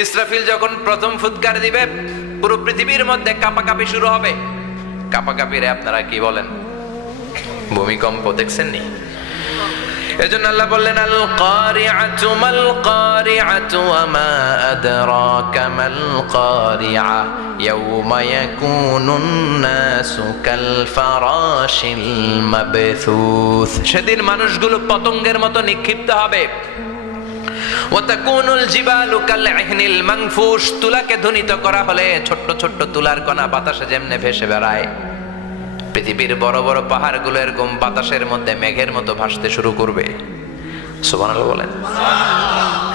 ইসরাফিল যখন প্রথম ফুৎকার দিবে, পুরো পৃথিবীর মধ্যে কাপাকাপি শুরু হবে। কাপাকাপিরে আপনারা কি বলেন? ভূমিকম্প দেখছেন নি এজন্য আল্লাহ বললেন আল কারিআতু মাল কারিআতু ওয়া মা আদরাকা মাল কারিআ ইয়াউমা ইয়াকুনুন নাসু কাল ফারাশিল মাবথুস সেদিন মানুষগুলো পতঙ্গের মতো নিক্ষিপ্ত হবে। ওয়াতাকুনুল জিবালু কালআহনিল মাংফুশ তুলাকে ধ্বনিত করা হলে ছোট্ট ছোট্ট তুলার কণা বাতাসে যেমনে ভেসে বেড়ায়। পৃথিবীর বড় বড় পাহাড়গুলো এরকম বাতাসের মধ্যে মেঘের মতো ভাসতে শুরু করবে। সুবহানাল্লাহ বলেন।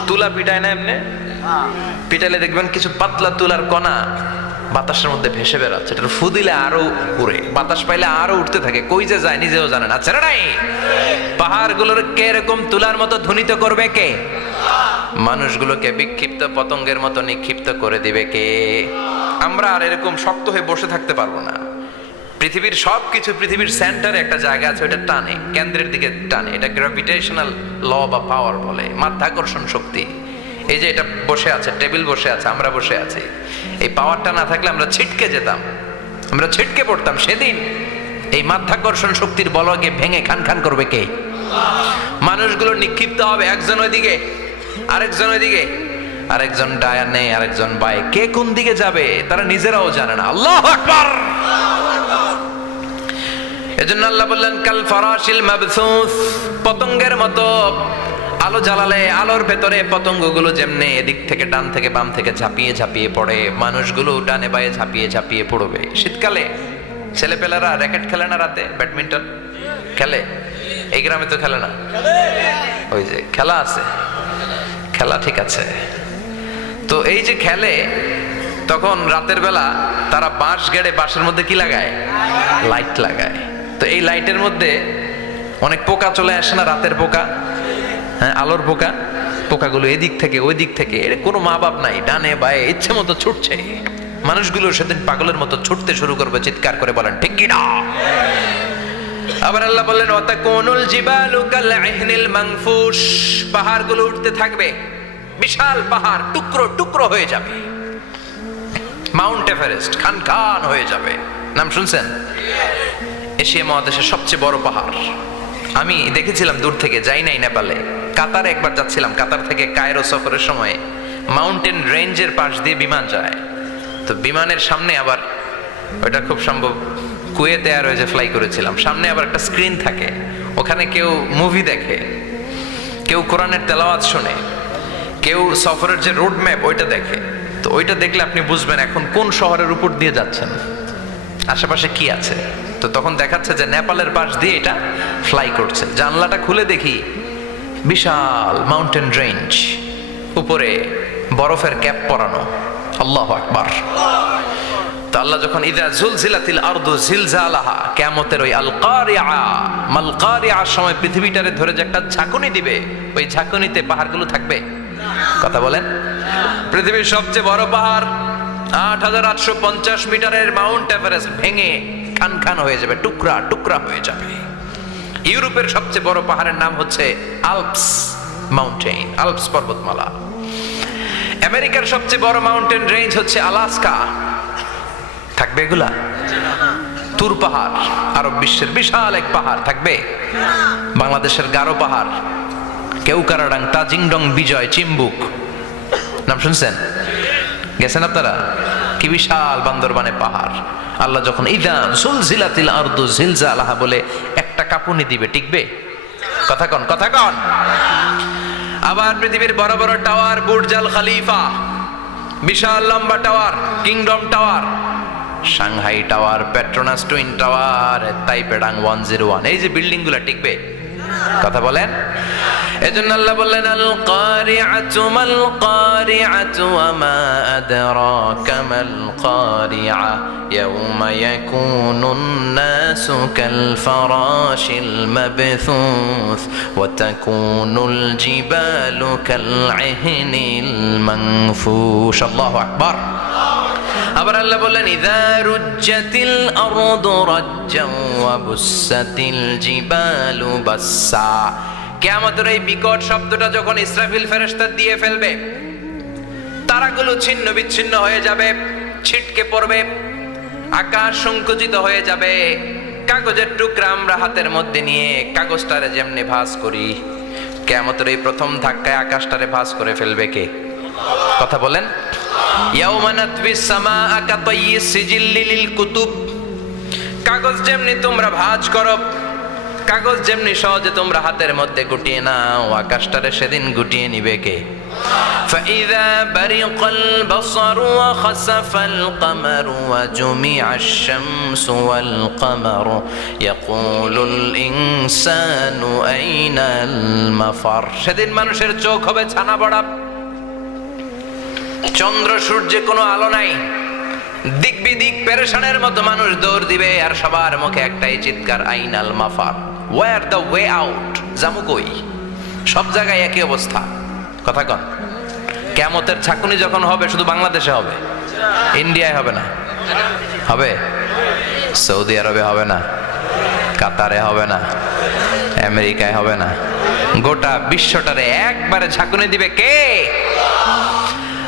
তুলা পিটায় না এমনি? পিটালে দেখবেন কিছু পাতলা তুলার কণা বাতাসের মধ্যে ভেসে বেড়াচ্ছে। এটা ফু দিলে আরও উড়ে বাতাস পাইলে আরও উঠতে থাকে। কই যে যায় নিজেও জানে না। ছেড়ে নাই? পাহাড়গুলোর কে এরকম তুলার মতো ধ্বনিত করবে কে? মানুষগুলোকে বিক্ষিপ্ত পতঙ্গের মতো নিক্ষিপ্ত করে দিবে কে? আমরা আর এরকম শক্ত হয়ে বসে থাকতে পারব না। পৃথিবীর সব কিছু পৃথিবীর সেন্টারে একটা জায়গা আছে ওটা টানে, কেন্দ্রের দিকে টানে। এটা গ্র্যাভিটেশনাল ল বা পাওয়ার বলে, মাধ্যাকর্ষণ শক্তি। এই যে এটা বসে আছে, টেবিল বসে আছে, আমরা বসে আছি। এই পাওয়ারটা না থাকলে আমরা ছিটকে যেতাম। আমরা ছিটকে পড়তাম সেদিন। এই মাধ্যাকর্ষণ শক্তির বলকে ভেঙে খান খান করবে কে? মানুষগুলো নিক্ষিপ্ত হবে একজন ওইদিকে, আরেকজন ওইদিকে। আরেকজন ডায়ানে আরেকজন বাই কে কোন দিকে যাবে, তারা নিজেরাও জানে না। আল্লাহ আকবার! এজন্য আল্লাহ বললেন, কাল ফরাশিল মাবসুস পতঙ্গের মতো আলো জ্বালালে আলোর ভেতরে পতঙ্গগুলো যেমনে এদিক থেকে ডান থেকে বাম থেকে ঝাঁপিয়ে ঝাঁপিয়ে পড়ে, মানুষগুলো ডানে বায়ে ঝাঁপিয়ে ঝাঁপিয়ে পড়বে। শীতকালে ছেলেপেলেরা র্যাকেট খেলে না রাতে? ব্যাডমিন্টন? খেলে? এই গ্রামে তো খেলে না? ওই যে, খেলা আছে। খেলা ঠিক আছে। তো এই যে খেলে, তখন রাতের বেলা তারা বাঁশ গেড়ে বাঁশের মধ্যে কি লাগায়? লাইট লাগায়। তো এই লাইটের মধ্যে অনেক পোকা চলে আসে না রাতের পোকা? হ্যাঁ আলোর পোকা, পোকাগুলো এদিক থেকে ওই দিক থেকে, এর কোনো মা বাপ নাই, ডানে বায়ে, ইচ্ছে মতো ছুটছে। মানুষগুলো সেদিন পাগলের মতো ছুটতে শুরু করবে, চিৎকার করে বলেন, ঠিক কি না? আবার আল্লাহ বললেন, ওয়াতাকুনুল জিবালু কাল ইহনিল মানফুশ পাহাড়গুলো উঠতে থাকবে, বিশাল পাহাড়, টুকরো টুকরো হয়ে যাবে। মাউন্ট এভারেস্ট খান খান হয়ে যাবে। নাম শুনছেন? এশিয়া মহাদেশের সবচেয়ে বড় পাহাড়। আমি দেখেছিলাম দূর থেকে, যাই নাই নেপালে। কাতারে একবার যাচ্ছিলাম, কাতার থেকে কায়রো সফরের সময়। মাউন্টেন রেঞ্জের পাশ দিয়ে বিমান যায়। তো বিমানের সামনে আবার ওটা খুব সম্ভব, কুয়েতে আর যে ফ্লাই করেছিলাম, সামনে আবার একটা স্ক্রিন থাকে। ওখানে কেউ মুভি দেখে, কেউ কোরআনের তেলাওয়াত শোনে, কেউ সফরের যে রোড ম্যাপ ওইটা দেখে। তো ওইটা দেখলে আপনি বুঝবেন এখন কোন শহরের উপর দিয়ে যাচ্ছেন, আশেপাশে কি আছে। তো তখন দেখাচ্ছে যে নেপালের পাশ দিয়ে এটা ফ্লাই করছে। জানলাটা খুলে দেখি বিশাল মাউন্টেন রেঞ্জ উপরে বরফের ক্যাপ পরানো। আল্লাহ আকবার। তো আল্লাহ যখন, ইদা জুলজিলাতিল আরদু জিলজালাহা কিয়ামতের ওই আল কারিআ মাল কারিআর সময় পৃথিবীটারে ধরে যে একটা ঝাঁকুনি দিবে, ওই ঝাঁকুনিতে পাহাড়গুলো থাকবে। কথা বলেন। পৃথিবীর সবচেয়ে বড় পাহাড়, আট হাজার আটশো পঞ্চাশ মিটারের মাউন্ট এভারেস্ট ভেঙে খান খান হয়ে যাবে, টুকরা টুকরা হয়ে যাবে। ইউরোপের সবচেয়ে বড় পাহাড়ের নাম হচ্ছে আলপস মাউন্টেন আলপস পর্বতমালা। আমেরিকার সবচেয়ে বড় মাউন্টেন রেঞ্জ হচ্ছে আলাস্কা। থাকবে এগুলা? তুর পাহাড়, আরব বিশ্বের বিশাল এক পাহাড়, থাকবে? বাংলাদেশের গারো পাহাড়, কেউকারাডাং, তাজিংডং, বিজয়, চিম্বুক। নাম শুনছেন? গেছেন আপনারা? কি বিশাল বান্দরবানে পাহাড়। আল্লাহ যখন ইদা জুলজিলাতিল আরদু জিলজালাহা বলে একটা কাপুনি দিবে, টিকবে? কথা কন কথা কন। আবার পৃথিবীর বড় বড় টাওয়ার, বুর্জাল খালিফা, বিশাল লম্বা tower, Kingdom Tower, Shanghai Tower, Petronas Twin Tower, তাইপেডাং one zero one, এই যে বিল্ডিংগুলা টিকবে। কথা বলেন? এজন্য আল্লাহ বললেন আল কারিআতু মাল কারিআতু ওয়া মা আদরাকা মাল কারিআ ইয়াউমা ইয়াকুনুন নাসু কাল ফারাশিল মাবথুস ওয়া তাকুনুল জিবালু কাল ইহনিল মানফুশ আল্লাহু আকবার আবার আল্লাহ বললেন ইদা রুজ্জাতিল আরদু রাজ্জান ওয়া বুসাতিল জিবালু বাসসা কিয়ামতের এই বিকট শব্দটা যখন ইসরাফিল ফেরেস্তা দিয়ে ফেলবে, তারাগুলো ছিন্ন বিচ্ছিন্ন হয়ে যাবে, ছিটকে পড়বে, আকাশ সংকুচিত হয়ে যাবে। কাগজের টুকরা আমরা হাতের মধ্যে নিয়ে কাগজটারে যেমনি ভাস করি কেমতের এই প্রথম ধাক্কায় আকাশটারে ভাস করে ফেলবে কে? কথা বলেন। কাগজ যেমনি তোমরা ভাঁজ করো কাগজ যেমনি সহজে তোমরা হাতের মধ্যে গুটিয়ে নাও আকাশটারে সেদিন গুটিয়ে নিবে কে فإذا برق البصر وخسف القمر وجمع الشمس والقمر يقول الإنسان أين المفر সেদিন মানুষের চোখ হবে ছানা বড়া চন্দ্র সূর্যে কোনো আলো নাই দিক বিদিক পেরেশানের মতো মানুষ দৌড় দিবে আর সবার মুখে একটাই চিৎকার আইনাল মাফার ওয়ার দ্য ওয়ে আউট জামু কই? সব জায়গায় একই অবস্থা। কথা কন। কেমতের ছাকুনি যখন হবে, শুধু বাংলাদেশে হবে? ইন্ডিয়ায় হবে না। হবে? সৌদি আরবে হবে না। কাতারে হবে না। আমেরিকায় হবে না। গোটা বিশ্বটারে একবারে ঝাঁকুনি দিবে কে?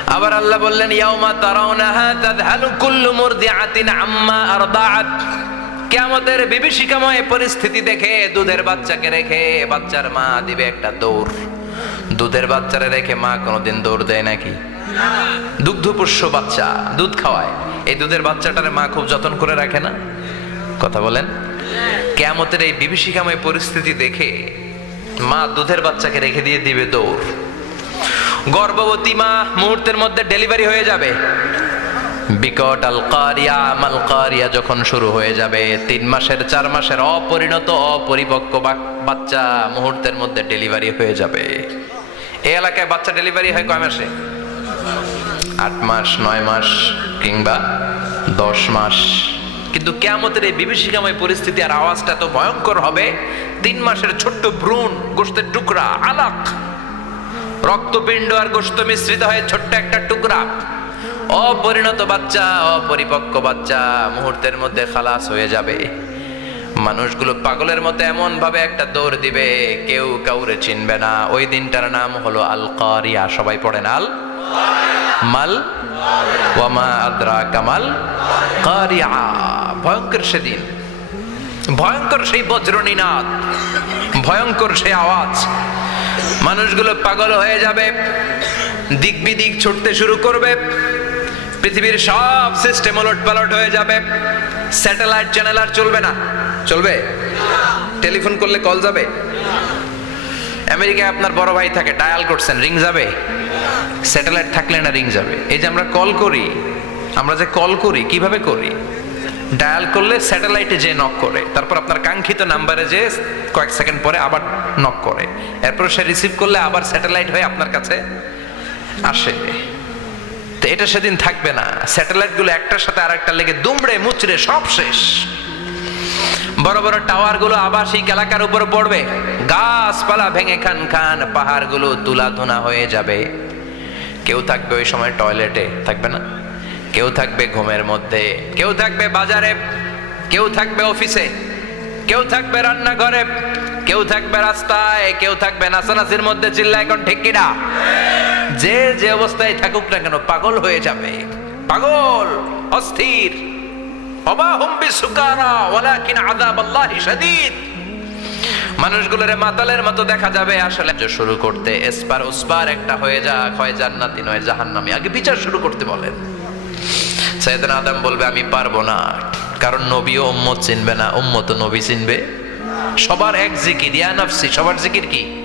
আবার আল্লাহ বললেন, ইয়াউমা তারাউনাহা তাযহালু কুল্লু মুরদিআতিন আম্মা আরদাআত। কিয়ামতের বিভীষিকাময় পরিস্থিতি দেখে দুধের বাচ্চাকে রেখে বাচ্চার মা দিবে একটা দৌড়। দুধের বাচ্চারে রেখে মা কোনোদিন দৌড় দেয় নাকি? দুগ্ধপোষ্য বাচ্চা দুধ খাওয়ায়। এই দুধের বাচ্চাটারে মা খুব যত্ন করে রাখে না? কথা বলেন। কেয়ামতের এই বিভীষিকাময় পরিস্থিতি দেখে মা দুধের বাচ্চাকে রেখে দিয়ে দিবে দৌড়। গর্ভবতী মা মুহূর্তের মধ্যে ডেলিভারি হয়ে যাবে। বিকট আল কারিয়া মাল কারিয়া যখন শুরু হয়ে যাবে, তিন মাসের, চার মাসের অপরিণত, অপরিপক্ক বাচ্চা মুহূর্তের মধ্যে ডেলিভারি হয়ে যাবে। এই এলাকায় বাচ্চা ডেলিভারি হয় কয় মাসে? আট মাস, নয় মাস কিংবা দশ মাস। কিন্তু কেয়ামতের এই বিভীষিকাময় পরিস্থিতি আর আওয়াজটা এত ভয়ঙ্কর হবে, তিন মাসের ছোট্ট ভ্রূণ গোষ্ঠের টুকরা, আলাক। রক্তপিণ্ড আর গোস্ত মিশ্রিত হয়ে ছোট্ট একটা টুকরা। অপরিণত বাচ্চা, অপরিপক্ক বাচ্চা মুহূর্তের মধ্যে খালাস হয়ে যাবে। মানুষগুলো পাগলের মতো এমন ভাবে একটা দৌড় দিবে, কেউ কাউরে চিনবে না। ওই দিনটার নাম হলো আল কারিয়া সবাই পড়েন, আল মাল ওয়ামা আদ্রা কামাল কারিয়া। ভয়ঙ্কর সেদিন ভয়ঙ্কর সেই বজ্রনীনাদ। ভয়ঙ্কর সেই আওয়াজ। মানুষগুলো পাগল হয়ে যাবে, দিক বিদিক ছুটতে শুরু করবে। পৃথিবীর সব সিস্টেম ওলট পালট হয়ে যাবে। স্যাটেলাইট চ্যানেল আর চলবে না। চলবে? টেলিফোন করলে কল যাবে? আমেরিকায় আপনার বড় ভাই থাকে ডায়াল করছেন রিং যাবে? স্যাটেলাইট থাকলে না রিং যাবে? এই যে আমরা কল করি, আমরা যে কল করি, কীভাবে করি? ডায়াল করলে স্যাটেলাইটে যে নক করে, তারপর আপনার কাঙ্ক্ষিত নাম্বারে যে কয়েক সেকেন্ড পরে আবার নক করে। এরপর সে রিসিভ করলে আবার স্যাটেলাইট হয়ে আপনার কাছে আসে। এটা সেদিন থাকবে না। স্যাটেলাইটগুলো একটার সাথে আর একটা লেগে দুমড়ে মুচড়ে সব শেষ। বড় বড় টাওয়ারগুলো আবাসিক এলাকার উপর পড়বে। গাছপালা ভেঙে খান খান পাহাড়গুলো তুলা ধুনা হয়ে যাবে। কেউ থাকবে ওই সময় টয়লেটে, থাকবে না? কেউ থাকবে ঘুমের মধ্যে, কেউ থাকবে বাজারে, কেউ থাকবে অফিসে, কেউ থাকবে রান্নাঘরে, কেউ থাকবে রাস্তায়, কেউ থাকবে নাচানাচির মধ্যে চিল্লা এখন ঠিক কিনা যে যে অবস্থায় থাকুক না কেন পাগল হয়ে যাবে। পাগল, অস্থির। মানুষগুলোরে মাতালের মতো দেখা যাবে, আসলে শুরু করতে, এসপার ওসপার একটা হয়ে যাক, হয় জান্নাতি নয়, জাহান্নামী। আগে বিচার শুরু করতে বলেন। সাইয়েদনা আদম বলবে, আমি পারব না। কারণ নবীও উম্মত চিনবে না, উম্মত নবী চিনবে। সবার এক জিকির, ইয়া নাফসি, সবার জিকির কি?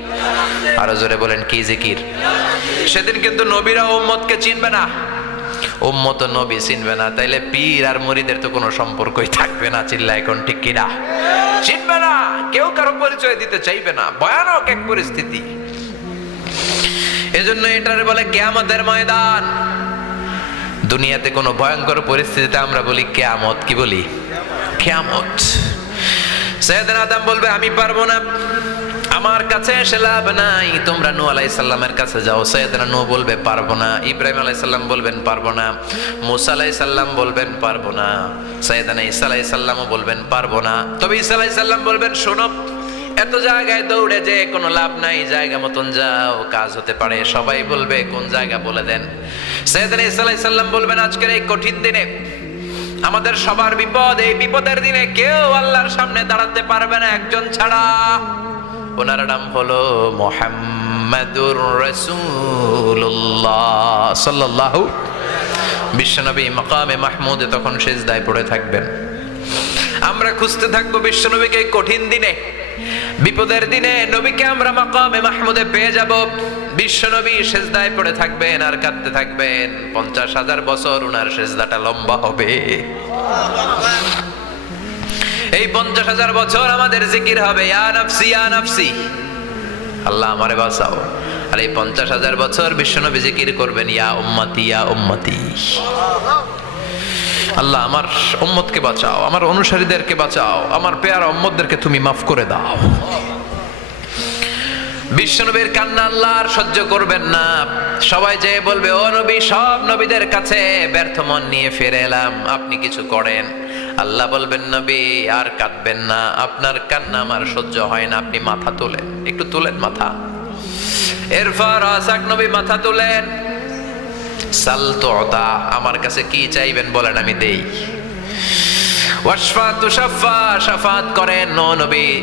আরও জোরে বলেন, কি জিকির? সেদিন কিন্তু নবীরা উম্মতকে চিনবে না। উম্মত নবী চিনবে না। তাইলে পীর আর মুরিদের তো কোনো সম্পর্কই থাকবে না চিল্লা এখন ঠিক কিনা চিনবে না, কেউ কারও পরিচয় দিতে চাইবে না। ভয়ানক এক পরিস্থিতি। এজন্য এটার বলে কেয়ামতের ময়দান। দুনিয়াতে কোনো ভয়ঙ্কর পরিস্থিতিতে আমরা বলি কেয়ামত, কি বলি? কেয়ামত। সৈয়দনা আদম বলবে, আমি পারব না। আমার কাছে এসে লাভ নাই। তোমরা নূ আলাইসাল্লামের কাছে যাও। সৈয়দনা নূ বলবে, পারব না। ইব্রাহিম আলাইসাল্লাম বলবেন, পারব না। মুসা আলাইসাল্লাম বলবেন, পারব না। সৈয়দনা ঈসা আলাইসাল্লামও বলবেন, পারব না। তবে ঈসা আলাইসাল্লাম বলবেন, শোনো, এত জায়গায় দৌড়ে যে কোনো লাভ নাই, জায়গা মতন যাও, কাজ হতে পারে। সবাই বলবে, কোন জায়গা বলে দেন? সৈয়দিন ইসাল্লাহ সাল্লাম বলবেন, আজকের এই কঠিন দিনে আমাদের সবার বিপদ, এই বিপদের দিনে কেউ আল্লাহর সামনে দাঁড়াতে পারবে না একজন ছাড়া। ওনার নাম হলো মোহাম্মদুর রসুল্লাহ সাল্লাল্লাহু বিশ্বনবী মকামে মাহমুদে তখন সেজদায় পড়ে থাকবেন। আমরা খুঁজতে থাকব বিশ্বনবীকে কঠিন দিনে। বিপদের দিনে নবীকে আমরা মাকামে মাহমুদে পেয়ে যাব। বিশ্বনবী সেজদায় পড়ে থাকবেন আর কাঁদতে থাকবেন। পঞ্চাশ হাজার বছর উনার সেজদাটা লম্বা হবে। এই পঞ্চাশ হাজার বছর আমাদের জিকির হবে, ইয়া নাফসি ইয়া নাফসি। আল্লাহ আমারে বাঁচাও। আর এই পঞ্চাশ হাজার বছর বিশ্বনবী জিকির করবেন, ইয়া উম্মতি ইয়া উম্মতি। আল্লাহ আমার উম্মতকে বাঁচাও, আমার অনুসারীদেরকে বাঁচাও, আমার পেয়ারা উম্মতদেরকে তুমি মাফ করে দাও। বিশ্বনবীর কান্না আল্লাহ সহ্য করবেন না। সবাই যে বলবে, ও নবী, সব নবীদের কাছে ব্যর্থ মন নিয়ে ফিরে এলাম। আপনি কিছু করেন? আল্লাহ বলবেন, নবী, আর কাঁদবেন না। আপনার কান্না আমার সহ্য হয় না। আপনি মাথা তোলেন। একটু তোলেন মাথা। এরপর আসাক নবী মাথা তোলেন। সাল তোতা আমার কাছে কি চাইবেন বলেন আমি দেই। ওয়াশফা তুষাফা শাফাত করেন নবী।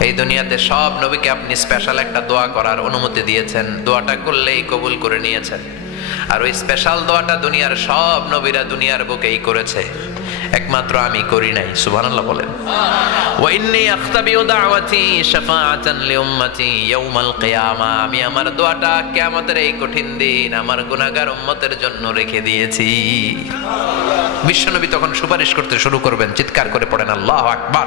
এই দুনিয়াতে সব নবীকে আপনি স্পেশাল একটা দোয়া করার অনুমতি দিয়েছেন। দোয়াটা করলেই কবুল করে নিয়েছেন। আর ওই স্পেশাল দোয়াটা দুনিয়ার সব নবীরা দুনিয়ার বুকেই করেছে। একমাত্র আমি করি নাই, সুবহানাল্লাহ বলেন। ওয়া ইন্নী আখতাবিউ দাওয়াতি শাফাআতান লিউম্মতি ইয়াউমাল কিয়ামা। আমি আমার দোয়াটা কিয়ামতের এই কঠিন দিন আমার গুনাহগার উম্মতের জন্য রেখে দিয়েছি। বিশ্বনবী তখন সুপারিশ করতে শুরু করবেন, চিৎকার করে পড়েন, আল্লাহ আকবার।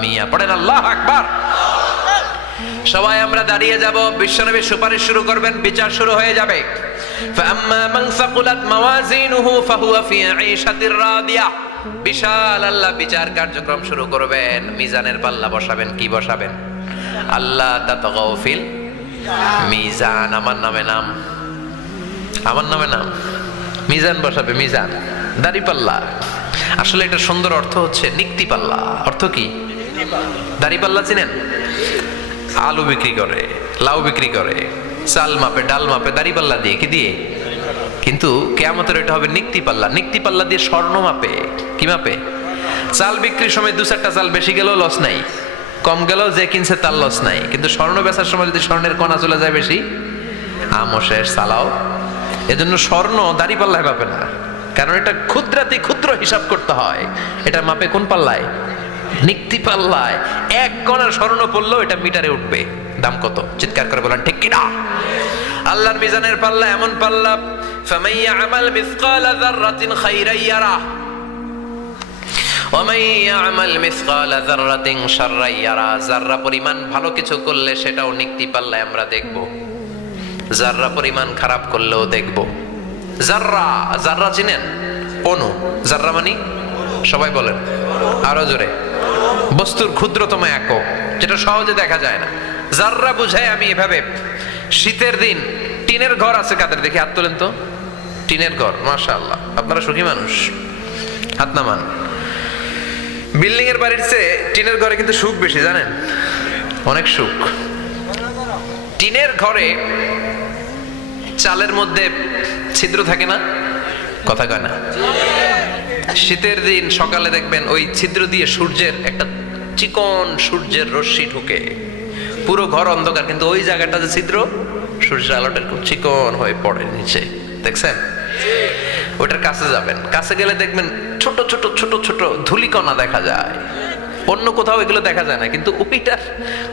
মিয়া। পড়েন আল্লাহ আকবার। সবাই আমরা দাঁড়িয়ে যাব। বিশ্বনবী সুপারিশ শুরু করবেন, বিচার শুরু হয়ে যাবে। বিশাল আল্লাহ বিচার কার্যক্রম শুরু করবেন। মিজানের পাল্লা বসাবেন, কি বসাবেন? আল্লাহ তাতগৌফিল মিজান। আমার নামে নাম। আমার নামে নাম। মিজান বসাবে, মিজান। দাড়ি পাল্লা। আসলে এটা সুন্দর অর্থ হচ্ছে নিক্তি পাল্লা। অর্থ কি? দাড়ি পাল্লা চিনেন? আলু বিক্রি করে, লাউ বিক্রি করে, চাল মাপে, ডাল মাপে, দাড়িপাল্লা দিয়ে কি দিয়ে? কিন্তু কেয়ামতের এটা হবে নিক্তি পাল্লা। নিক্তি পাল্লা দিয়ে স্বর্ণ মাপে। কি মাপে? চাল বিক্রির সময় দু চারটা চাল বেশি গেলেও লস নাই। কম গেলেও যে কিনছে তার লস নাই। কিন্তু স্বর্ণ বেচার সময় যদি স্বর্ণের কণা চলে যায় বেশি, আমও শেষ, চালাও। এজন্য স্বর্ণ দাড়ি পাল্লায় মাপে না। কারণ এটা ক্ষুদ্রাতি ক্ষুদ্র হিসাব করতে হয়। এটা মাপে কোন পাল্লায়? নিক্তি পাল্লায় এক কণা স্বর্ণ পড়লেও এটা মিটারে উঠবে। দাম কত? চিৎকার করে বলেন, ঠিক কিনা? আল্লাহর মিজানের পাল্লা এমন পাল্লা ফামান ইয়ামাল মিসকালা যাররাতিন খাইরান ইয়ারা। যাররা পরিমাণ ভালো কিছু করলে সেটাও নিক্তি পাল্লায় আমরা দেখব। যাররা পরিমাণ খারাপ করলেও দেখব। যাররা যাররা চিনেন? অনু। যাররা মানে? সবাই বলেন। আরও জোরে। বস্তুর ক্ষুদ্রতম একক, যেটা সহজে দেখা যায় না। যাররা বুঝায়, আমি এভাবে, শীতের দিন টিনের ঘর আছে কাদের দেখি হাত তোলেন তো? টিনের ঘর মাশা আল্লাহ আপনারা সুখী মানুষ। হাত নামান। বিল্ডিং এর বাড়ির চেয়ে টিনের ঘরে কিন্তু সুখ বেশি, জানেন? অনেক সুখ। টিনের ঘরে চালের মধ্যে ছিদ্র থাকে না? কথা কয় না। শীতের দিন সকালে দেখবেন ওই ছিদ্র দিয়ে সূর্যের একটা চিকন সূর্যের রশ্মি ঢুকে। পুরো ঘর অন্ধকার, কিন্তু ওই জায়গাটা যে ছিদ্র, সূর্যের আলোটা এরকম চিকন হয়ে পড়ে নিচে। দেখছেন? ওটার কাছে যাবেন। কাছে গেলে দেখবেন ছোট ছোট ছোট ছোট ধুলিকণা দেখা যায়। অন্য কোথাও এগুলো দেখা যায় না, কিন্তু ওইটার,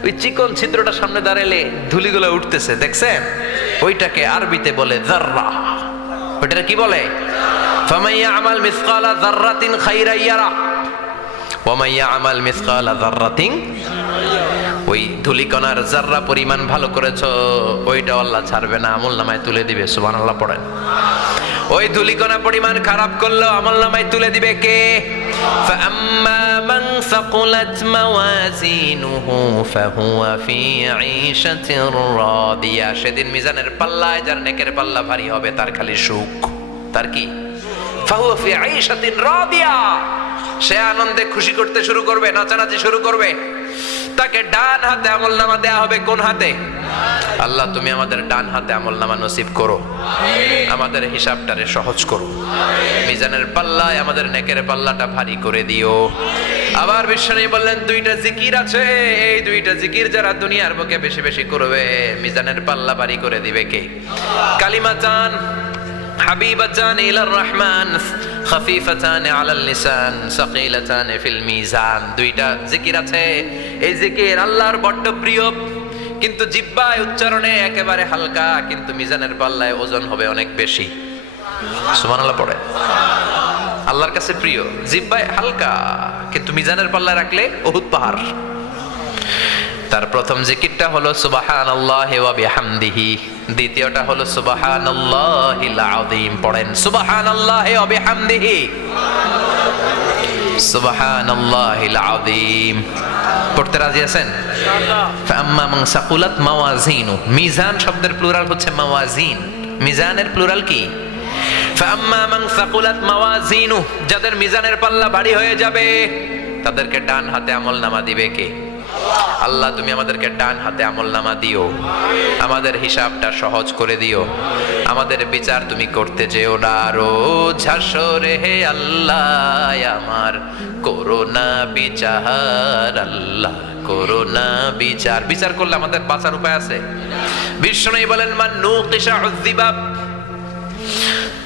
ওই চিকন ছিদ্রটার সামনে দাঁড়ালে ধুলিগুলো উঠতেছে। দেখছেন? ওইটাকে আরবিতে বলে জাররা ওইটা কি বলে? ফামাইয়া আমাল মিসকালা জাররাতিন খাইরা ইয়ারা ওয়ামাইয়া আমাল মিসকালা জাররাতিন ওই ধুলিকণার জাররা পরিমাণ ভালো করেছো ওইটা আল্লাহ ছাড়বে না আমল নামায় তুলে দিবে সুবহানাল্লাহ পড়েন ওই ধুলিকণা পরিমাণ খারাপ করলো আমল নামায় তুলে দিবে কে فأما من ثقلت موازينه فهو في عيشة راضية সেদিন মিজানের পাল্লায় যার নেকের পাল্লা ভারী হবে তার খালি সুখ তার কি সে আনন্দে খুশি করতে শুরু করবে, নাচানাচি শুরু করবে। তাকে ডান হাতে আমল নামা দেয়া হবে কোন হাতে? আল্লাহ, তুমি আমাদের ডান হাতে আমল নামা নসিব করো। আমাদের হিসাবটারে সহজ করো। মিজানের পাল্লায়, আমাদের নেকের পাল্লাটা ভারী করে দিও। আবার বিশ্বনী বললেন, দুইটা জিকির আছে। এই দুইটা জিকির যারা দুনিয়ার বুকে বেশি বেশি করবে, মিজানের পাল্লা ভারী করে দিবে কে? কালিমা চান হাবিবাতান ইলার রহমান, খাফিফাতান আলাল লিসান সাকিলাতান ফিল মিজান। দুইটা জিকির আছে। এই জিকির আল্লাহর বড্ড প্রিয়। কিন্তু জিব্বায় উচ্চারণে একেবারে হালকা, কিন্তু মিজানের পাল্লায় ওজন হবে অনেক বেশি। সুবহানাল্লাহ পড়ে। আল্লাহর কাছে প্রিয়। জিব্বায় হালকা, কিন্তু মিজানের পাল্লা রাখলে বহুত পাহাড়। তার প্রথম জিকিরটা হলো সুবাহান আল্লাহ বিহামদিহি। দ্বিতীয়টা হলো সুবাহান আল্লাহিল আযীম। পড়েন সুবাহান আল্লাহ ওয়া বিহামদিহি। সুবাহান আল্লাহিল আযীম। পড়তে রাজি আছেন? ফাম্মা মান সাকুলাত মাওয়াজিনু মিজান শব্দের প্লুরাল হচ্ছে মাওয়াজিন মিজানের প্লুরাল কি? ফাম্মা মান সাকুলাত মাওয়াজিনু যাদের মিজানের পাল্লা ভারী হয়ে যাবে তাদেরকে ডান হাতে আমল নামা দিবে কে? আল্লাহ, তুমি আমাদেরকে ডান হাতে আমল নামা দিও। আমাদের হিসাবটা সহজ করে দিও। আমাদের বিচার তুমি করতে যেও না। আরও ঝাসরে হে আল্লাহ, আমার করোনা বিচার, আল্লাহ, করোনা বিচার। বিচার করলে আমাদের বাঁচার উপায় আছে? বিষ্ণু বলেন, মান নু কিসা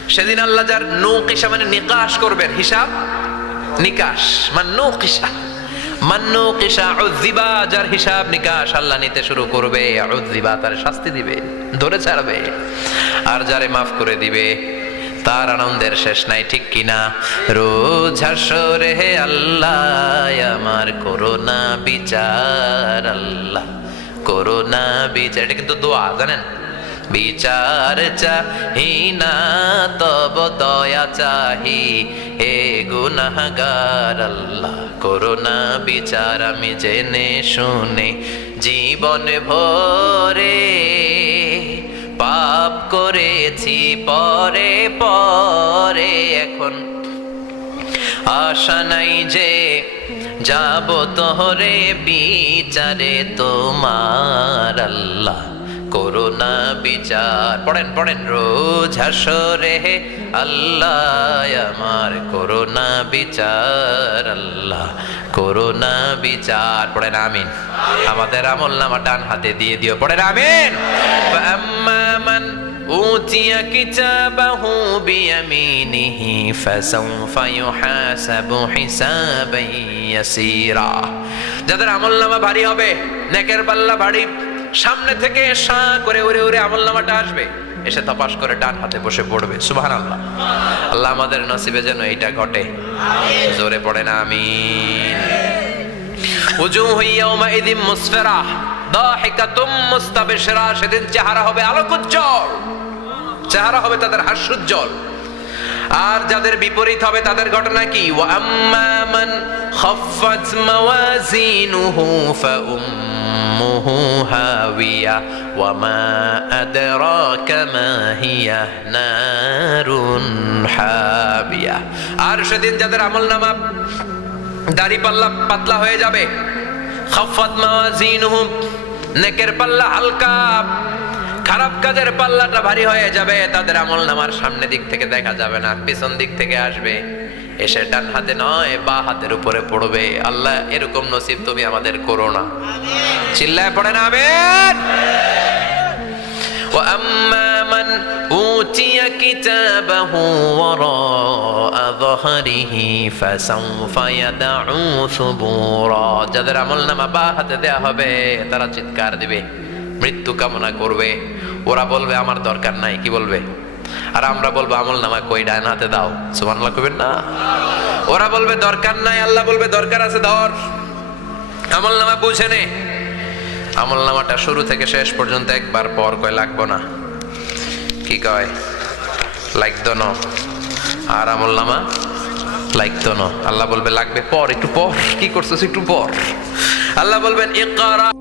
সেদিন আল্লাহ যার নৌ কিসা মানে নিকাশ করবেন। হিসাব? নিকাশ। মান নৌ কিসা মান্নু কিসা উদ্দিবা যার হিসাব নিকাশ আল্লাহ নিতে শুরু করবে। উদ্দিবা তার শাস্তি দিবে, ধরে ছাড়বে। আর যারে মাফ করে দিবে, তার আনন্দের শেষ নাই, ঠিক কিনা? রোজ হাসরে হে আল্লাহ, আমার করোনা বিচার, আল্লাহ, করোনা বিচার। এটা কিন্তু দোয়া, জানেন? বিচার চাহি না তব দয়া চাহি। হে গুনাহগার আল্লাহ করোনা বিচার আমি জেনে শুনে। জীবন ভরে পাপ করেছি, পরে পরে এখন আশা নাই যে যাব তোহরে বিচারে তোমার আল্লাহ। করোনা বিচার পড়েন পড়েন রোজ হাসরে হে আল্লাহ আমার করোনা বিচার আল্লাহ করোনা বিচার পড়েন আমিন আমাদের আমল নামা ডান হাতে দিয়ে দিও পড়েন আমিন فأما من أوتي كتابه بيمينه فسوف يحاسب حسابا يسيرا যাদের আমল নামা ভারী হবে নেকের পাল্লা ভারী সামনে থেকে সা করে উড়ে উড়ে আমল নামাটা আসবে। এসে তপাস করে ডান হাতে বসে পড়বে। সুবাহান আল্লাহ আল্লাহ আমাদের নসিবে যেন এইটা ঘটে। জোরে পড়ে না আমিন উজুহ ইয়াউমাইযিন মুসফিরা। দাহিকাতুম মুস্তাবশিরা। সেদিন চেহারা হবে আলোকোজ্জ্বল। চেহারা হবে তাদের হাস্যোজ্জ্বল। আর যাদের বিপরীত হবে তাদের ঘটনা কি? ওয়া আম্মা খাফফাত মাওয়াজিনুহু ফাউম্মুহু হাওিয়া। ওয়া মা আদরাকা মা নারুন হাবিয়া। আর সেদিন যাদের আমলনামা দাড়ি পাল্লা পাতলা হয়ে যাবে নেকের পাল্লা হালকা খারাপ কাজের পাল্লাটা ভারী হয়ে যাবে তাদের আমল নামার সামনে দিক থেকে দেখা যাবে না পিছন দিক থেকে আসবে এসে ডান হাতে নয় বা হাতের উপরে পড়বে আল্লাহ এরকম নসিব তুমি আমাদের করো না চিল্লায় পড়ে না আবেন وأما من أوتي كتابه وراء ظهره فسوف يدعو ثبورا যাদের আমল নামা বা হাতে দেয়া হবে তারা চিৎকার দিবে মৃত্যু কামনা করবে ওরা বলবে, আমার দরকার নাই। কি বলবে? আর আমরা বলব, আমল নামা কই, ডান হাতে দাও। সুবহানাল্লাহ কইবেন না? ওরা বলবে, দরকার নাই। আল্লাহ বলবে, দরকার আছে, ধর। আমল নামা বুঝে নে। আমল নামাটা শুরু থেকে শেষ পর্যন্ত একবার পর কয়, লাগবো না। কি কয়? লাগতো না। আর আমল নামা, লাগতো না। আল্লাহ বলবে, লাগবে পর, একটু পর। কি করছিস? একটু পর। আল্লাহ বলবেন, ইকরা